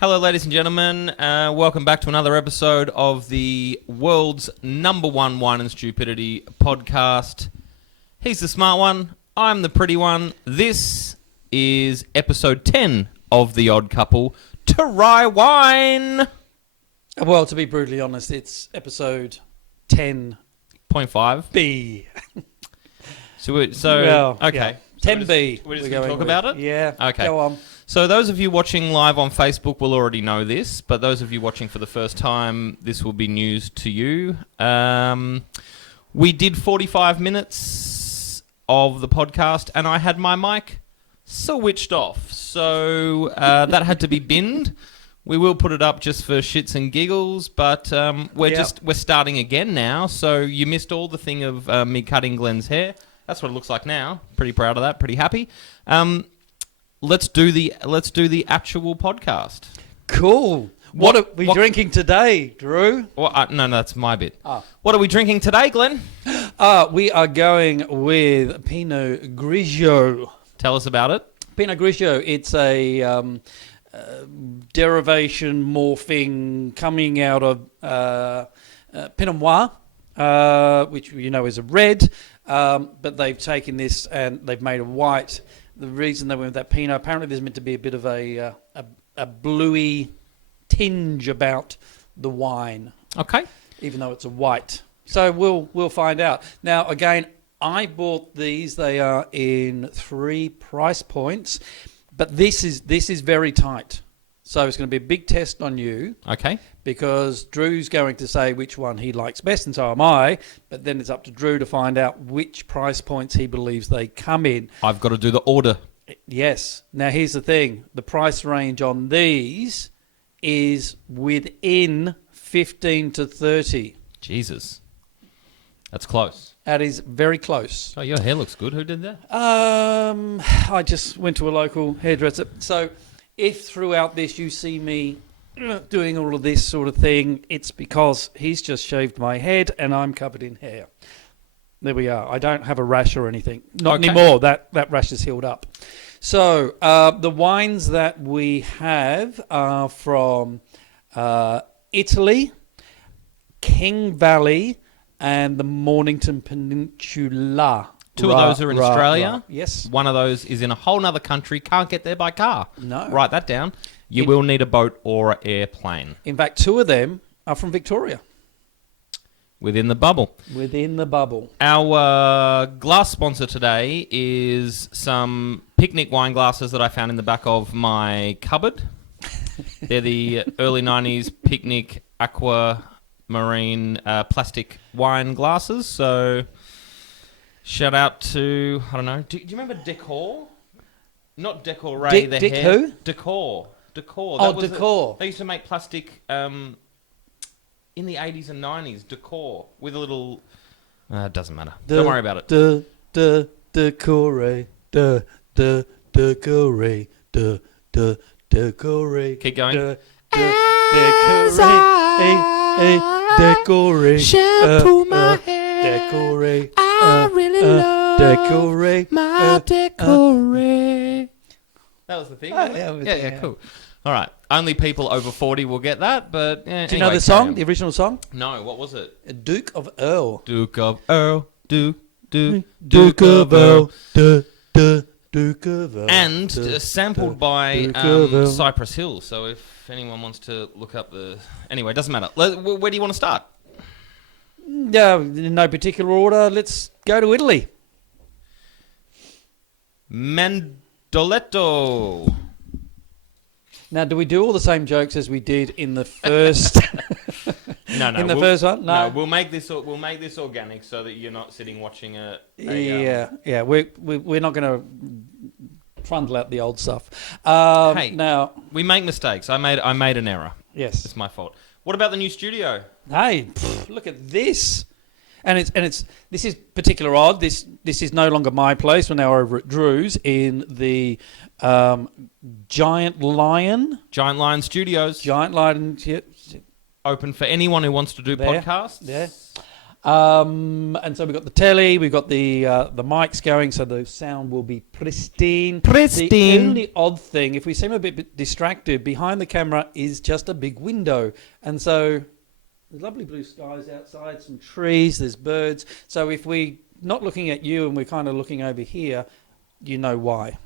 Hello, ladies and gentlemen. Welcome back to another episode of the world's number one wine and stupidity podcast. He's the smart one. I'm the pretty one. This is episode 10 of The Odd Couple to Rye Wine. Well, to be brutally honest, it's episode 10.5 B. Okay. Yeah. 10B. We're just going to talk about it? Yeah. Okay. Go on. So those of you watching live on Facebook will already know this, but those of you watching for the first time, this will be news to you. We did 45 minutes of the podcast, and I had my mic switched off. So that had to be binned. We will put it up just for shits and giggles, but we're starting again now. So you missed all the thing of me cutting Glenn's hair. That's what it looks like now. Pretty proud of that. Pretty happy. Let's do the actual podcast. Cool. What are we drinking today, Drew? Well, no, that's my bit. What are we drinking today, Glenn? We are going with Pinot Grigio. Tell us about it. Pinot Grigio, it's a derivation morphing coming out of Pinot Noir, which you know is a red, but they've taken this and they've made a white. The reason they went with that Pinot, apparently there's meant to be a bit of a bluey tinge about the wine. Okay. Even though it's a white. So we'll find out. Now, again, I bought these. They are in 3 price points, but this is very tight. So it's going to be a big test on you. Okay. Because Drew's going to say which one he likes best, and so am I. But then it's up to Drew to find out which price points he believes they come in. I've got to do the order. Yes. Now, here's the thing. The price range on these is within 15 to 30. Jesus. That's close. That is very close. Oh, your hair looks good. Who did that? I just went to a local hairdresser. So if throughout this you see me doing all of this sort of thing, it's because he's just shaved my head and I'm covered in hair. There we are. I don't have a rash or anything. Not anymore. That rash is healed up. So the wines that we have are from Italy, King Valley, and the Mornington Peninsula. 2 of those are in Australia. Yes. 1 of those is in a whole other country. Can't get there by car. No. Write that down. You will need a boat or an airplane. In fact, 2 of them are from Victoria. Within the bubble. Within the bubble. Our glass sponsor today is some picnic wine glasses that I found in the back of my cupboard. They're the early 90s picnic aquamarine plastic wine glasses. So shout out to, I don't know, do you remember Decor? Not Decor Ray, the Dick hair. who? Decor. Decor. They used to make plastic in the 80s and 90s. Decor with a little. It doesn't matter. Don't worry about it. Decore. Decore. Keep going. Decore. Shampoo my hair. Decore. I really love Decore. my decore. That was the thing. Yeah, Cool. All right. Only people over 40 will get that, but Do you know the song, the original song? No. What was it? Duke of Earl. Duke of Earl. Duke of Earl. Duke of Earl. And sampled by Cypress Hill. So if anyone wants to look up the... Anyway, it doesn't matter. Where do you want to start? In no particular order. Let's go to Italy. Mandoletto. Now, do we do all the same jokes as we did in the first? No. In the first one, no. We'll make this organic so that you're not sitting watching a Yeah. We're not going to trundle out the old stuff. Hey, now we make mistakes. I made an error. Yes, it's my fault. What about the new studio? Hey, look at this. And it's this is particular odd. This is no longer my place. We're now over at Drew's in the Giant Lion Studios. Giant Lion, open for anyone who wants to do podcasts. Yeah. And so we've got the telly, we've got the mics going, so the sound will be pristine. Pristine. The only odd thing, if we seem a bit distracted, behind the camera is just a big window. And so there's lovely blue skies outside, some trees, there's birds. So if we're not looking at you and we're kind of looking over here, you know why.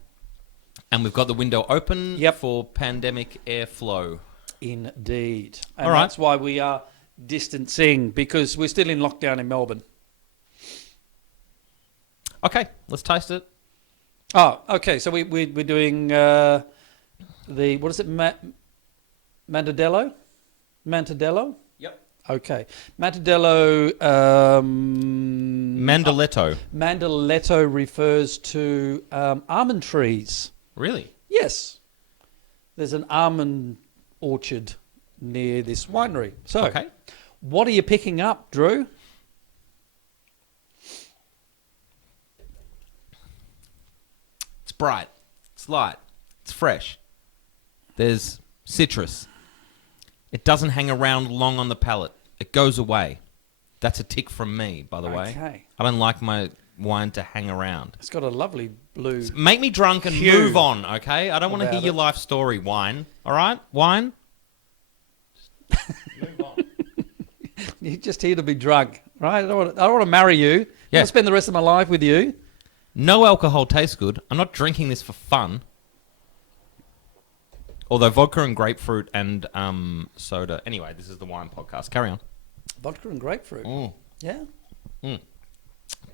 And we've got the window open Yep. for pandemic airflow. Indeed. And All right. that's why we are distancing, because we're still in lockdown in Melbourne. Okay, let's taste it. Oh, okay. So we're doing the, what is it, Mantadello? Mantadello? Yep. Okay. Mantadello... Mandaletto. Mandaletto refers to almond trees. Really? Yes. There's an almond orchard near this winery. So, Okay. what are you picking up, Drew? It's bright. It's light. It's fresh. There's citrus. It doesn't hang around long on the palate. It goes away. That's a tick from me, by the way. Okay. I don't like my wine to hang around. It's got a lovely blue... Make me drunk and Hue move on, okay? I don't want to hear about your it. life story, wine. All right? Wine? Move on. You're just here to be drunk, right? I don't want to marry you. I want Yeah. to spend the rest of my life with you. No alcohol tastes good. I'm not drinking this for fun. Although vodka and grapefruit and soda. Anyway, this is the wine podcast. Carry on. Vodka and grapefruit. Mm. Yeah.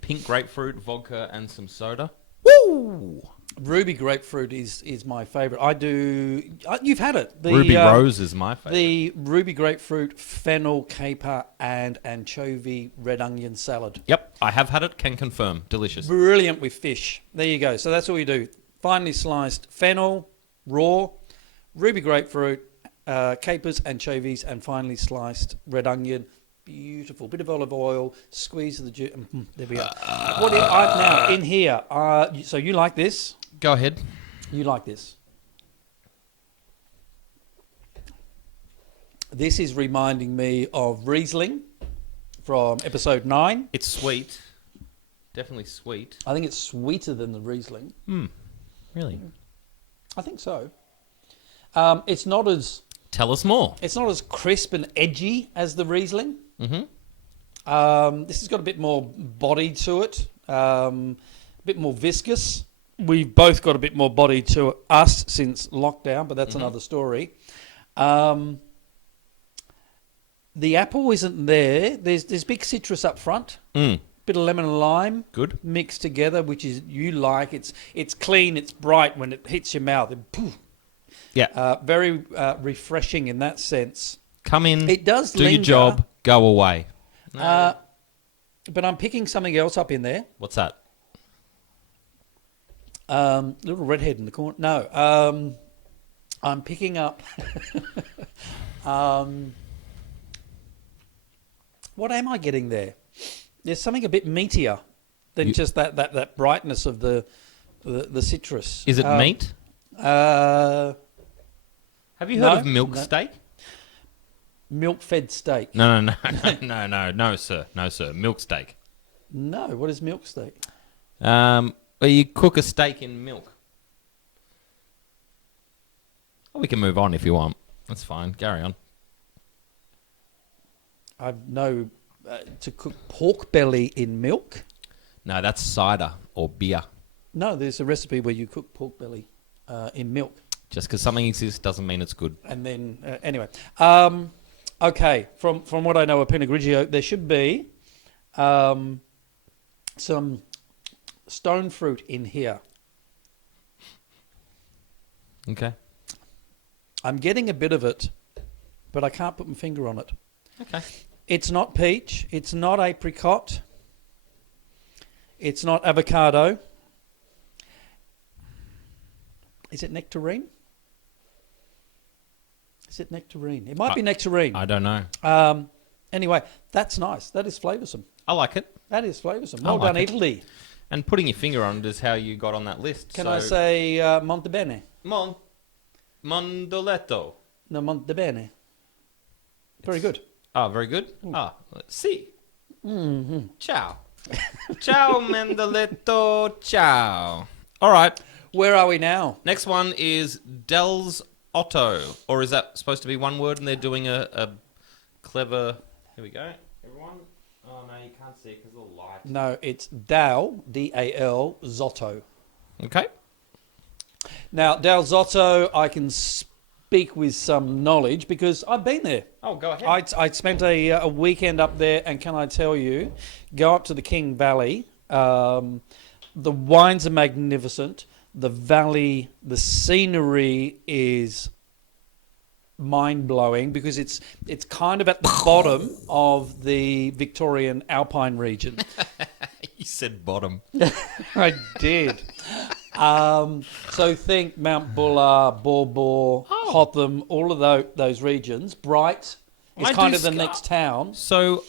Pink grapefruit, vodka, and some soda. Woo! Ruby grapefruit is my favourite. I do... you've had it. The, Ruby rose is my favourite. The ruby grapefruit, fennel, caper, and anchovy red onion salad. Yep, I have had it. Can confirm. Delicious. Brilliant with fish. There you go. So that's what we do. Finely sliced fennel, raw, ruby grapefruit, capers, anchovies, and finely sliced red onion. Beautiful. Bit of olive oil, squeeze of the juice. There we go. Now, in here, so you like this? Go ahead. You like this? This is reminding me of Riesling from episode 9. It's sweet. Definitely sweet. I think it's sweeter than the Riesling. Really? I think so. It's not as Tell us more. crisp and edgy as the Riesling. Mm-hmm. This has got a bit more body to it, a bit more viscous. We've both got a bit more body to us since lockdown, but that's another story. The apple isn't there. There's big citrus up front. Bit of lemon and lime. Good. Mixed together, which is you like. It's clean. It's bright when it hits your mouth. Poof. Yeah. Very refreshing in that sense. Come in. It does do your linger. job. Go away. But I'm picking something else up in there. What's that? Little redhead in the corner. No. I'm picking up... what am I getting there? There's something a bit meatier than just that brightness of the citrus. Is it meat? Have Have you heard of milk steak? Milk-fed steak. No, sir. No, sir. Milk steak. No, what is milk steak? Well, you cook a steak in milk. Well, we can move on if you want. That's fine. Carry on. I know to cook pork belly in milk. No, that's cider or beer. No, there's a recipe where you cook pork belly in milk. Just because something exists doesn't mean it's good. And then, anyway. Okay, from what I know of Pinot Grigio, there should be some stone fruit in here. Okay. I'm getting a bit of it, but I can't put my finger on it. Okay. It's not peach. It's not apricot. It's not avocado. Is it nectarine? Is it nectarine? It might be nectarine. I don't know. Anyway, that's nice. That is flavoursome. I like it. That is flavoursome. I Well like done, it. Italy. And putting your finger on it is how you got on that list. Can I say Montebene? Mondoletto. No, Montebene. Very good. Ah, very good. Ah, let's see. Ciao. Ciao, Mendeletto. Ciao. All right. Where are we now? Next one is Del's Otto. Or is that supposed to be one word and they're doing a clever... Here we go. Everyone? Oh, no, you can't see it because of the light. No, it's Dal, D-A-L, Zotto. Okay. Now, Dal Zotto, I can speak with some knowledge because I've been there. Oh, go ahead. I spent a weekend up there, and can I tell you, go up to the King Valley. The wines are magnificent. The valley, the scenery is mind-blowing because it's kind of at the bottom of the Victorian Alpine region. You said bottom. I did. So think Mount Buller, Bor Bor, Hotham, all of those regions. Bright is I kind do of the sc- next town. So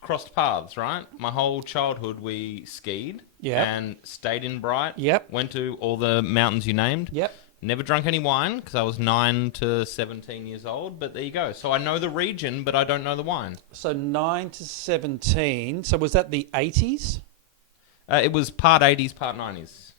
crossed paths, right? My whole childhood we skied and stayed in Bright. Yep. Went to all the mountains you named. Yep. Never drunk any wine because I was 9 to 17 years old, but there you go. So I know the region, but I don't know the wine. So 9 to 17. So was that the 80s? It was part 80s, part 90s.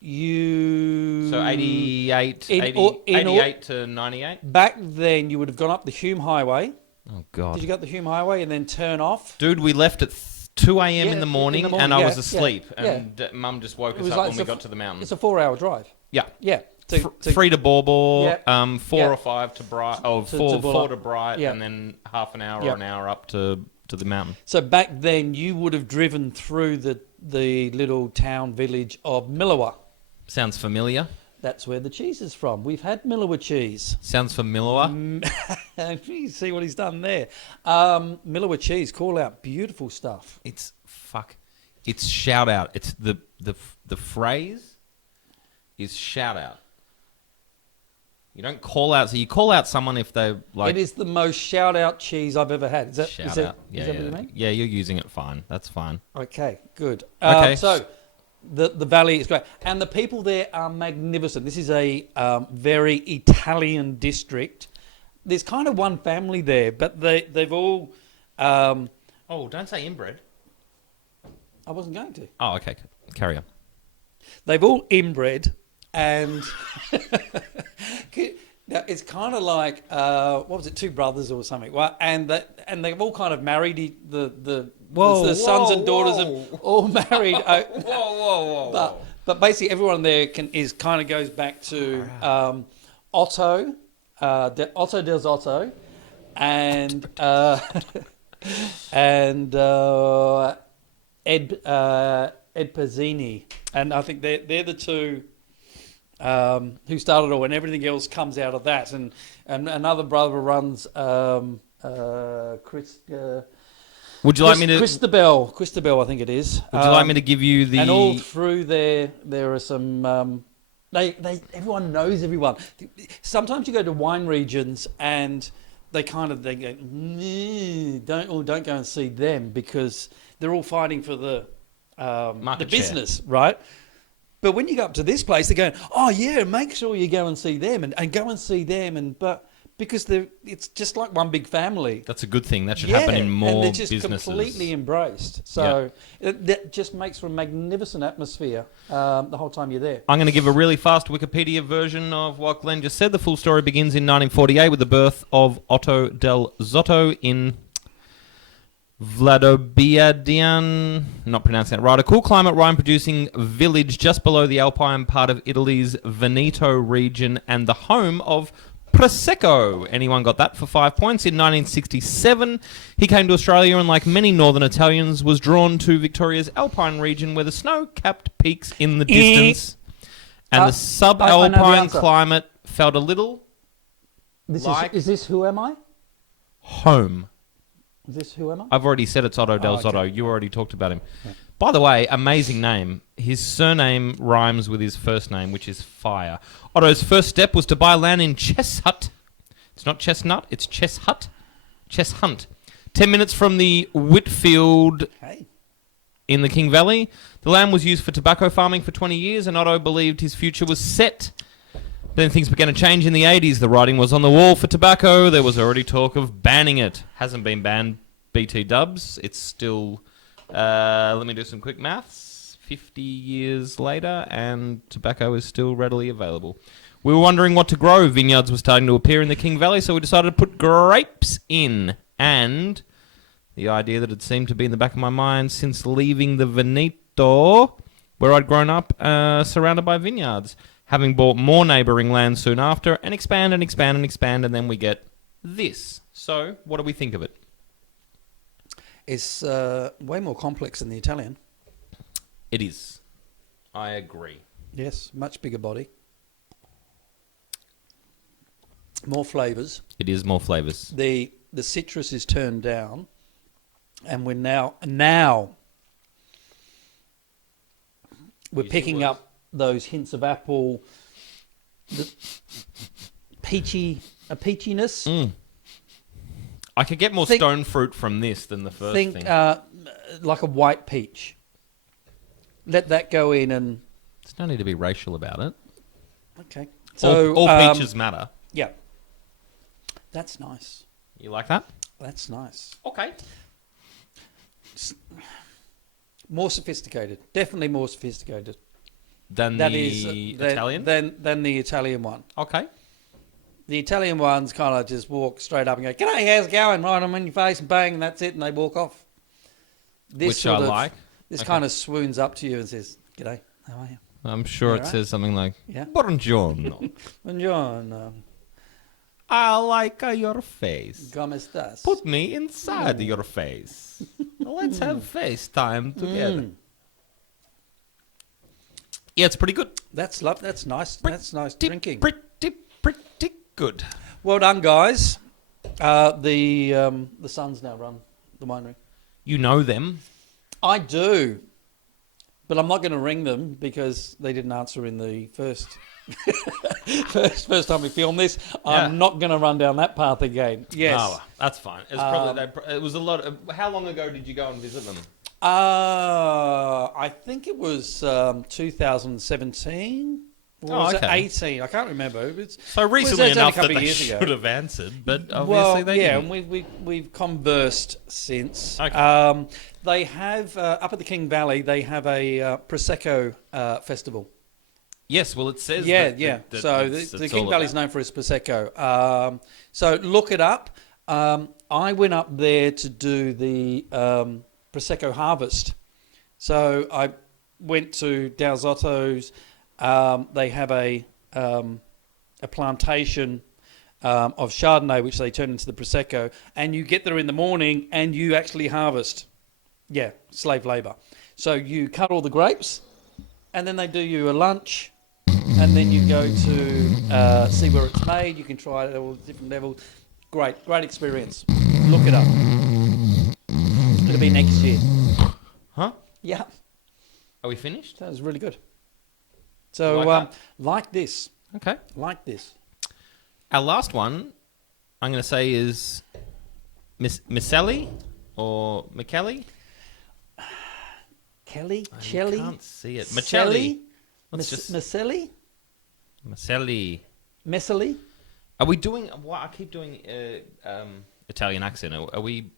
So 88, 88 to 98. Back then, you would have gone up the Hume Highway. Oh, God. Did you go up the Hume Highway and then turn off? Dude, we left at 2 a.m. Yeah, in the morning, in the and I morning, was asleep. yeah. And Mum just woke It us was up like when we got to the mountain. It's a 4-hour drive. Yeah. Yeah. 3 to Bor Bor, Yeah. 4 Yeah. or 5 to Bright, to 4 Buller. to Bright, Yeah. and then half an hour Yeah. or an hour up to the mountain. So back then, you would have driven through the little town village of Millawa. Sounds familiar. That's where the cheese is from. We've had Millawa cheese. Sounds familiar. You see what he's done there. Millawa cheese, call out, beautiful stuff. It's shout out. It's the phrase is shout out. You don't call out. So you call out someone if they like. It is the most shout out cheese I've ever had. Is that shout is that, out. Yeah, is that yeah. what you mean? Yeah, you're using it fine. That's fine. Okay, good. Okay. So the valley is great, and the people there are magnificent. This is a very Italian district. There's kind of one family there, but they've all. Oh, don't say inbred. I wasn't going to. Oh, okay. Carry on. They've all inbred, and now it's kind of like what was it, two brothers or something? Well, and they've all kind of married the sons and daughters have all married. Whoa. But basically, everyone there kind of goes back to Otto, Otto del Zotto, and and Ed Pazzini, and I think they're the two who started it all, and everything else comes out of that. And another brother runs Chris. Would you like me to? Christabel, I think it is. Would you like me to give you the? And all through there are some. Everyone knows everyone. Sometimes you go to wine regions and they go, don't go and see them because they're all fighting for the Market business, right? But when you go up to this place, they're going, oh yeah, make sure you go and see them and go and see them, but because it's just like one big family. That's a good thing. That should happen in more and they're just businesses. completely embraced. So that just makes for a magnificent atmosphere the whole time you're there. I'm going to give a really fast Wikipedia version of what Glenn just said. The full story begins in 1948 with the birth of Otto del Zotto in Vladobbiadene, not pronouncing that right, a cool climate wine-producing village just below the Alpine part of Italy's Veneto region and the home of Prosecco. Anyone got that for 5 points? In 1967, he came to Australia and, like many northern Italians, was drawn to Victoria's Alpine region where the snow-capped peaks in the distance and the I know the subalpine answer. climate felt a little Is this Who Am I? home. Is this Who Am I? I've already said it's Otto del okay. Zotto. You already talked about him. Yeah. By the way, amazing name. His surname rhymes with his first name, which is Fire. Otto's first step was to buy land in Cheshut. It's not Chestnut, it's Cheshunt. 10 minutes from the Whitfield in the King Valley. The land was used for tobacco farming for 20 years, and Otto believed his future was set. Then things began to change in the 80s. The writing was on the wall for tobacco. There was already talk of banning it. Hasn't been banned BT dubs. It's still, let me do some quick maths, 50 years later, and tobacco is still readily available. We were wondering what to grow. Vineyards were starting to appear in the King Valley, so we decided to put grapes in. And the idea that had seemed to be in the back of my mind since leaving the Veneto, where I'd grown up, surrounded by vineyards, having bought more neighbouring land soon after, and expand and expand and expand, and then we get this. So, what do we think of it? It's way more complex than the Italian. It is. I agree. Yes, much bigger body. More flavours. It is more flavours. The citrus is turned down, and we're now we're Use picking your words. up those hints of apple, the peachiness. I could get more Think- stone fruit from this than the first Think thing. like a white peach. Let that go in, and There's no need to be racial about it. okay. So all peaches matter. Yeah, that's nice. You like that? That's nice. Okay. More sophisticated. Definitely more sophisticated. Than That the is Italian? than the Italian one. Okay. The Italian ones kind of just walk straight up and go, "G'day, how's it going?" Right, I'm in your face and bang, and that's it, and they walk off. This Which I sort of- like. This Okay. kind of swoons up to you and says, "G'day, how are you?" I'm sure You it alright? says something like, Yeah. Buongiorno. Buongiorno. I like your face. Come estás? Put me inside your face. Let's have FaceTime together. Yeah, it's pretty good. That's love. That's nice. That's nice drinking. Pretty good. Well done, guys. The sons now run the winery. You know them. I do, but I'm not going to ring them because they didn't answer in the first first time we filmed this. I'm Yeah. not going to run down that path again. Yes. Oh, that's fine. It's probably, it was a lot of, how long ago did you go and visit them? I think it was 2017 or was it okay. 18? I can't remember. It's, So recently only a enough that couple of they years ago. should have answered, but obviously well, they yeah, didn't. and we've conversed since. Okay. They have up at the King Valley. They have a Prosecco festival. Yes, well, it says Yeah, that, yeah. that So it's the all King Valley's about. known for its Prosecco. So look it up. I went up there to do the Prosecco harvest. So I went to Dalzotto's. They have a plantation of Chardonnay, which they turn into the Prosecco. And you get there in the morning and you actually harvest. Yeah, slave labour. So you cut all the grapes and then they do you a lunch. And then you go to see where it's made. You can try it at all different levels. Great experience. Look it up. It'll be next year. Huh? Yeah, Are we finished? that was really good. So, Like that? like this. Okay. Like this. Our last one, I'm going to say, is Misselli or McKelly. Kelly? I Chelly? can't see it. Selly? Michelli. Let's just... Misselli? Misselli. Messelli? Are we doing... Well, I keep doing Italian accent. Are we...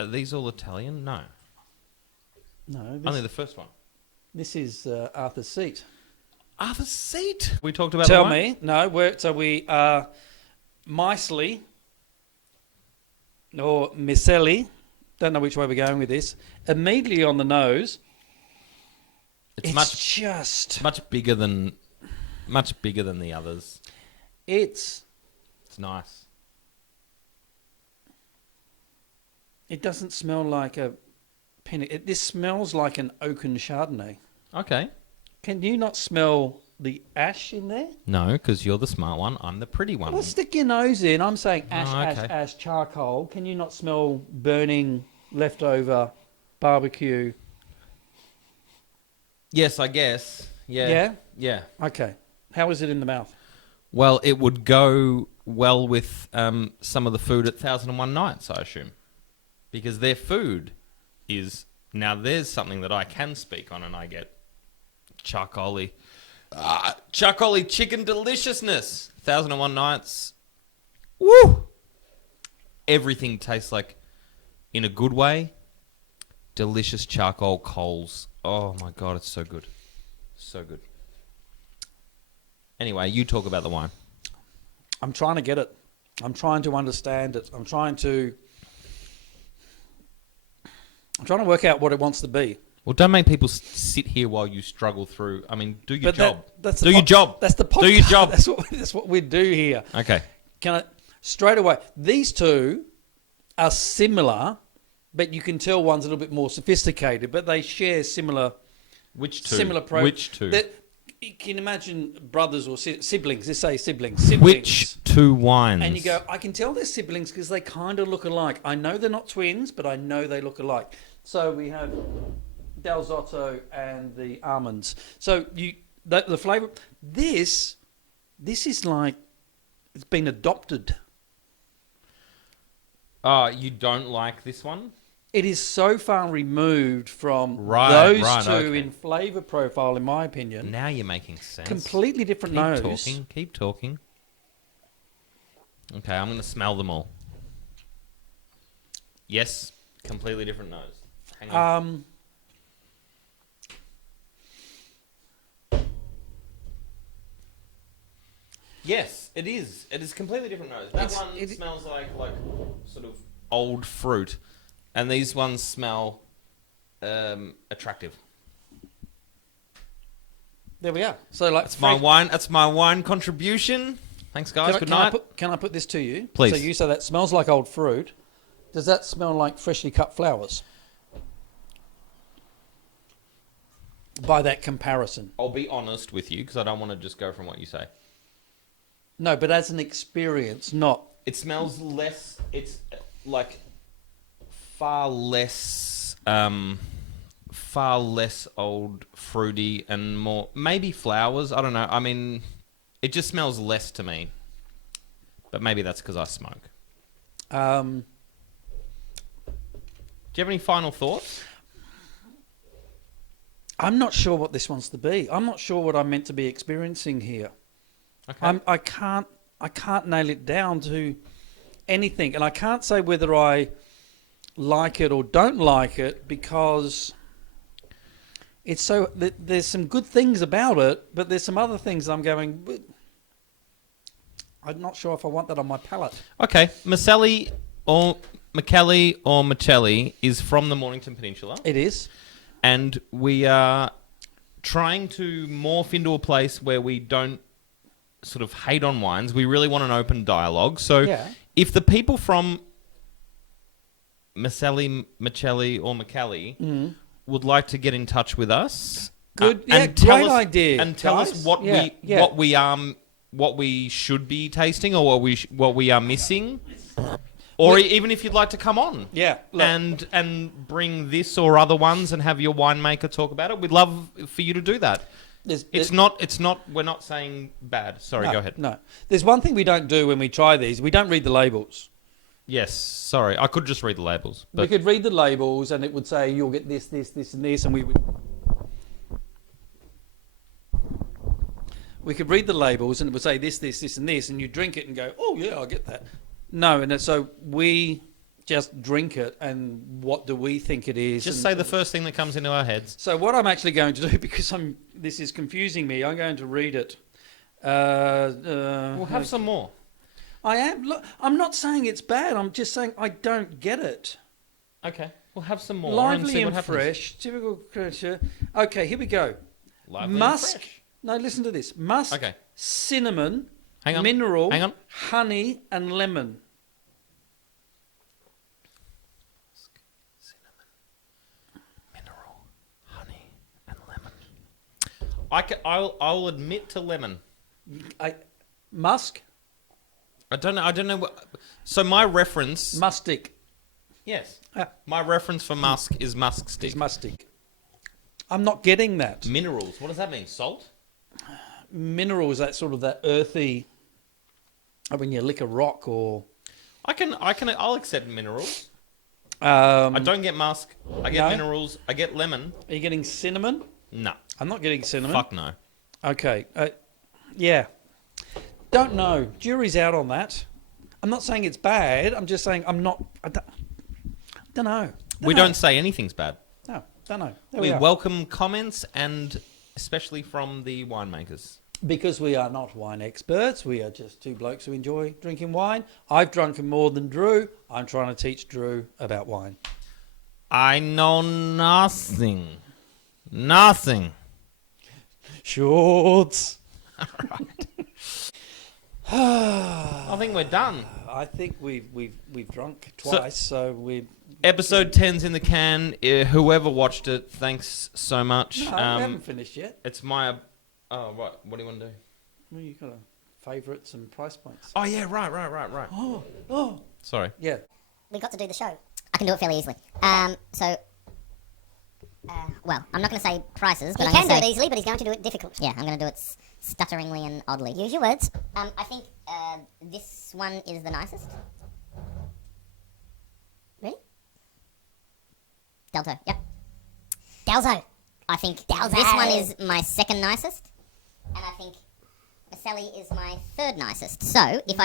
Are these all Italian? No. No, Only the first one. this is Arthur's Seat. Arthur's Seat. We talked about Tell the wine? me. No, we are Micely or Misselli. Don't know which way we're going with this. Immediately on the nose. It's much bigger than the others. It's nice. It doesn't smell like a penny. This smells like an oaken Chardonnay. Okay. Can you not smell the ash in there? No, because you're the smart one. I'm the pretty one. Well, stick your nose in. I'm saying ash, Oh, okay. ash, charcoal. Can you not smell burning leftover barbecue? Yes, I guess. Yeah. Yeah? Yeah. Okay. How is it in the mouth? Well, it would go well with some of the food at 1001 Nights, I assume. Because their food is... Now, there's something that I can speak on, and I get charcoaly. Charcoaly chicken deliciousness. 1001 Nights. Woo! Everything tastes like in a good way. Delicious charcoal coals. Oh my God, it's so good. So good. Anyway, you talk about the wine. I'm trying to get it. I'm trying to understand it. I'm trying to work out what it wants to be. Well, don't make people sit here while you struggle through. I mean, do your job. That's do your job. That's the podcast. Do your job. That's what we do here. Okay. Can I straight away? These two are similar, but you can tell one's a little bit more sophisticated. But they share similar. Which two? Similar Which two? You can imagine brothers or siblings. Let's say siblings. Siblings. Which two wines? And you go, I can tell they're siblings because they kind of look alike. I know they're not twins, but I know they look alike. So we have Del Zotto and the almonds. So the flavour. This is like it's been adopted. You don't like this one? It is so far removed from Right, those two okay. in flavour profile, in my opinion. Now you're making sense. Completely different nose. Keep talking. Okay, I'm going to smell them all. Yes, completely different nose. Hang on. Yes, it is. It is completely different nose. That one smells like sort of old fruit, and these ones smell attractive. There we are. So like That's my wine. That's my wine contribution. Thanks, guys. Good night. Can I put this to you? Please. So you say that smells like old fruit. Does that smell like freshly cut flowers? By that comparison. I'll be honest with you because I don't want to just go from what you say. No, but as an experience, not. It smells less. It's like far less old, fruity, and more maybe flowers. I don't know. I mean, it just smells less to me. But maybe that's because I smoke. Do you have any final thoughts? I'm not sure what this wants to be. I'm not sure what I'm meant to be experiencing here. Okay. I can't nail it down to anything, and I can't say whether I like it or don't like it because it's so. There's some good things about it, but there's some other things I'm going. I'm not sure if I want that on my palate. Okay, Macelli or Michelli is from the Mornington Peninsula. It is, and we are trying to morph into a place where we don't sort of hate on wines. We really want an open dialogue. So if the people from Michelli or Michelli would like to get in touch with us, good, and great idea, and tell guys. us what we should be tasting or what we are missing, or even if you'd like to come on, and bring this or other ones and have your winemaker talk about it, we'd love for you to do that. It's not. We're not saying bad. Sorry, go ahead. No, there's one thing we don't do when we try these. We don't read the labels. Yes, sorry. I could just read the labels. But We could read the labels, and it would say you'll get this, this, this, and this, and we could read the labels, and it would say this, this, this, and this, and you drink it and go, oh yeah, I get that. No, and so we just drink it, and what do we think it is? Just say the first thing that comes into our heads. So what I'm actually going to do, because this is confusing me, I'm going to read it. We'll have some more. I am. Look, I'm not saying it's bad. I'm just saying I don't get it. Okay, we'll have some more. Lively and what fresh, typical creature. Okay, here we go. Lively Musk. and fresh. No, listen to this. Musk. Okay. Cinnamon. Hang on. Mineral. Hang on. Honey and lemon. I'll admit to lemon. Musk. I don't know what. So my reference. Mustic. Yes. My reference for musk is musk stick. It's mustic. I'm not getting that. Minerals. What does that mean? Salt. Minerals. That sort of that earthy. When you lick a rock or. I'll accept minerals. I don't get musk. I get minerals. I get lemon. Are you getting cinnamon? No. I'm not getting cinnamon. Fuck no. Okay. Yeah. Don't know. Jury's out on that. I'm not saying it's bad. I'm just saying I don't Don't know. We don't say anything's bad. No, don't know. There We we are. welcome comments, and especially from the winemakers. Because we are not wine experts, we are just two blokes who enjoy drinking wine. I've drunken more than Drew. I'm trying to teach Drew about wine. I know nothing. Nothing. Shorts. I think we're done. I think we've drunk twice, so we. Episode 10's in the can. Whoever watched it, thanks so much. No, we haven't finished yet. It's my... Oh, right. What do you want to do? Well, you've got favourites and price points. Oh, yeah, right. Oh. Sorry. Yeah. We've got to do the show. I can do it fairly easily. Well, I'm not going to say prices, but He I'm can going do to it easily, but he's going to do it difficult. Yeah, I'm going to do it stutteringly and oddly. Use your words. I think this one is the nicest. Ready? Delta, yep. Dalzo. I think Delta. this one is my second nicest, and I think Maselli is my third nicest. So if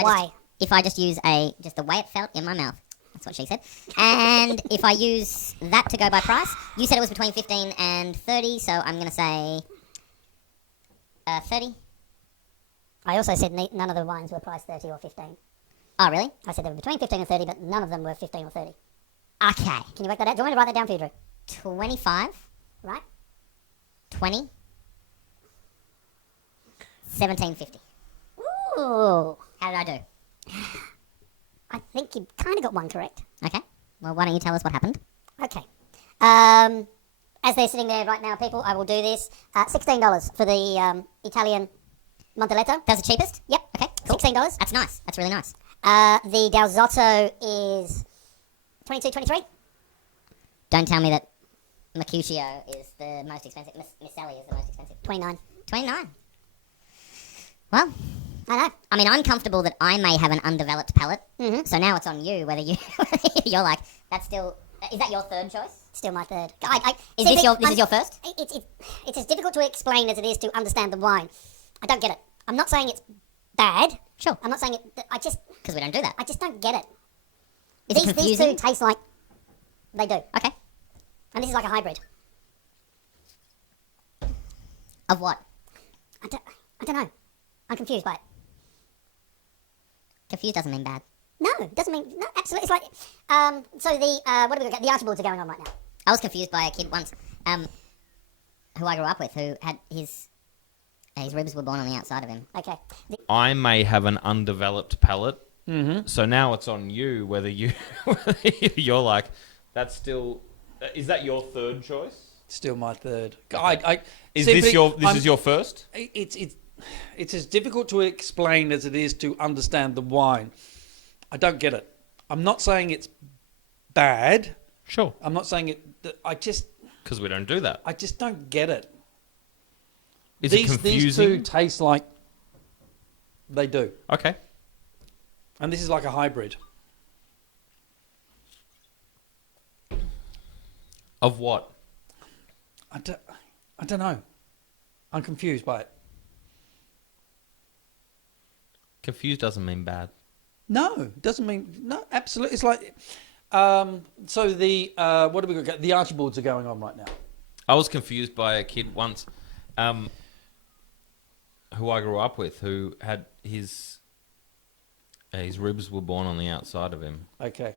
I just use just the way it felt in my mouth, that's what she said, and if I use that to go by price, you said it was between 15 and 30, so I'm going to say 30. I also said none of the wines were priced 30 or 15. Oh, really? I said they were between 15 and 30, but none of them were 15 or 30. Okay. Can you work that out? Do you want me to write that down for you, Drew? 25, Right? 20, 17.50. Ooh. How did I do? I think you kind of got one correct. Okay. Well, why don't you tell us what happened? Okay. As they're sitting there right now, people, I will do this. $16 for the Italian Monteletto. That's the cheapest? Yep. Okay, cool. $16. That's nice. That's really nice. The Dalzotto is 22, 23. Don't tell me that Mercutio is the most expensive. Maselli is the most expensive. 29. 29. Well, I know. I mean, I'm comfortable that I may have an undeveloped palate. Mhm. So now it's on you whether you're like, that's still... Is that your third choice? Still my third. Is this your first? It's as difficult to explain as it is to understand the wine. I don't get it. I'm not saying it's bad. Sure. I'm not saying it. Because we don't do that. I just don't get it. Is it These confusing? two taste like they do, Okay. and this is like a hybrid. Of what? I don't know. I'm confused by it. Confused doesn't mean bad. No, it doesn't mean no. Absolutely, it's like so the what do we got? The Archibalds are going on right now. I was confused by a kid once, who I grew up with, who had his ribs were born on the outside of him. Okay. I may have an undeveloped palate. Mm-hmm. So now it's on you whether you're like, that's still... Is that your third choice? Still my third. Is simply, this your first? It's as difficult to explain as it is to understand the wine. I don't get it. I'm not saying it's bad. Sure. I'm not saying it. Because we don't do that. I just don't get it. Is it confusing? These two taste like they do, Okay. and this is like a hybrid. Of what? I don't know. I'm confused by it. Confused doesn't mean bad. No, it doesn't mean no. Absolutely, it's like so the what do we got? The Archibalds are going on right now. I was confused by a kid once, who I grew up with, who had his ribs were born on the outside of him. Okay.